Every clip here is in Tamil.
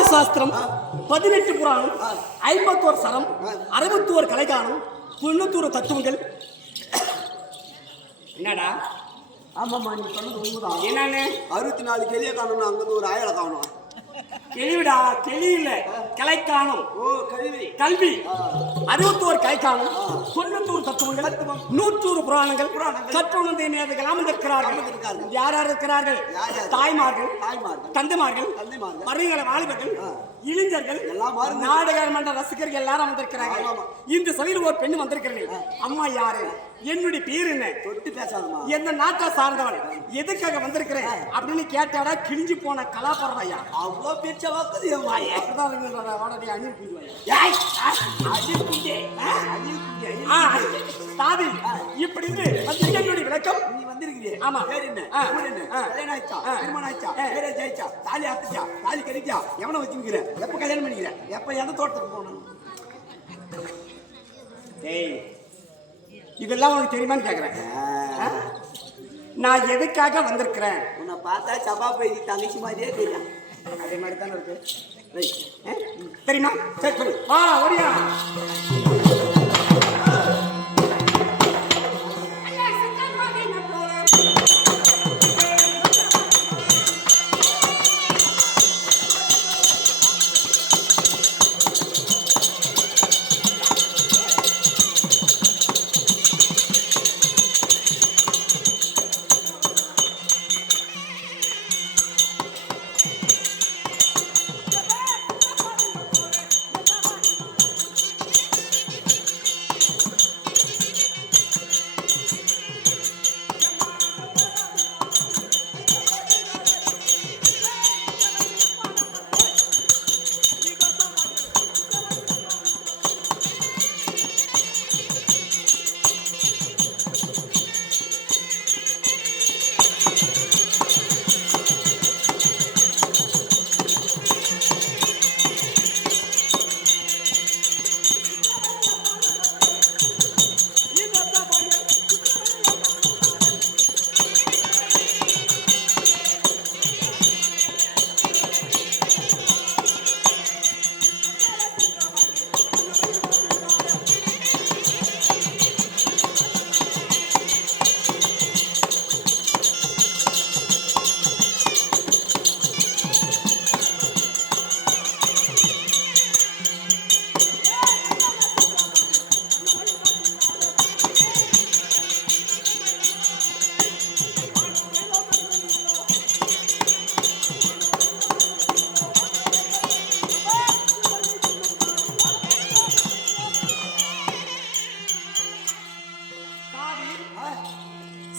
16 சாஸ்திரம், 18 புராணம், 51 சரம், 61 கலைகானம், 91 தத்துவங்கள். என்னடா? ஆமாம்மா, நீ சொன்னது உண்மைதான். என்னன்னு 64 கெளிய காணணும், அங்கே ஒரு ஆயலை காணும். கெளிவிடா, கெளி இல்ல, கலைக்கானம். ஓ, கல்வி கல்வி. 61 கலைக்கானம், 91 தத்துவங்கள், 100 புராணங்கள், கற்றுணர்ந்த மேதைகள் அமர்ந்திருக்கிறார்கள். யார் யார் இருக்கிறார்கள்? தாய்மார்கள், தந்தைமார்கள், மருமகளை வாலிபர்கள், இளைஞர்கள், நாடகமன்ற ரசிகர்கள் எல்லாரும் வந்திருக்கிறாங்க. இந்த சபையில் ஒரு பெண் வந்திருக்கிறேன். அம்மா யாரு? என்னுடைய பேர் என்ன? தொட்டு பேசாதமா. எந்த நாட்டை சார்ந்தவன்? எதுக்காக வந்திருக்கிறேன் அப்படின்னு கேட்டாடா கிழிஞ்சு போன கலாபரவாயா. அவ்வளோ பேச்ச வாக்குது என் வாய். அப்படிதான் வாடகை இப்படி என்னுடைய விளக்கம். நீ வந்திருக்கிறீ. ஆமா. பேர் என்ன? கல்யாணம் ஆயிடுச்சா? திருமணம் ஆயிடுச்சா? பேரே ஜெயிச்சா? தாலி அத்துச்சா? தாலி கடிச்சா? எவனை வச்சுக்கிறேன்? எப்ப கல்யாணம் பண்ணிக்கிறேன்? எப்ப எந்த தோட்டத்துக்கு போகணும்? ஏய், இதெல்லாம் உனக்கு தெரியுமான்னு கேட்குறேன். நான் எதுக்காக வந்திருக்கிறேன்? உன்னை பார்த்தா சபா போய் தங்கச்சி மாதிரியே தெரியும். அதே மாதிரி தானே இருக்கு. தெரியுமா? சரி சொல்லு. ஓடியா.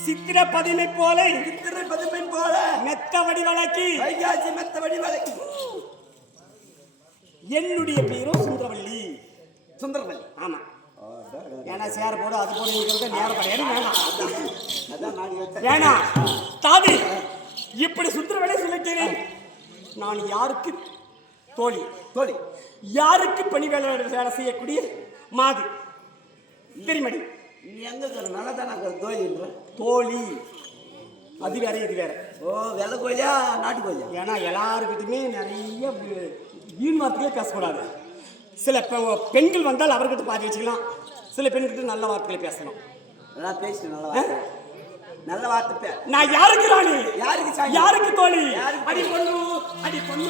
சித்திர பதிமை போல மெத்த வடிவழக்கி மெத்த வடிவழக்கி. என்னுடைய பேரும் சுந்தரவல்லி. சுந்தரவல்லி. ஆமா. ஏன்னா சேர போடு அது போடு நேரம் கிடையாது. ஏன்னா தாதி இப்படி சுந்தரவல்லி சொல்லிட்டேன். நான் யாருக்கு தோழி? தோழி யாருக்கு பணி வேலை செய்யக்கூடிய மாது தெரியுமாடி? நீ எங்க நல்லா தானே தோழி தோழி. அது வேற இது வேற. ஓ, வெள்ளை கோயிலியா நாட்டு கோயிலியா? ஏன்னா எல்லாருக்கிட்டுமே நிறைய வீண் வார்த்தைகளே பேசக்கூடாது. சில பெண்கள் வந்தால் அவர்கிட்ட பாதி வச்சுக்கலாம். சில பெண்கிட்ட நல்ல வார்த்தைகளை பேசணும். நல்லா பேசு. நல்ல வார்த்தை. நான் யாருக்கு ராணி? யாருக்கு யாருக்கு தோழி? அடி பொண்ணு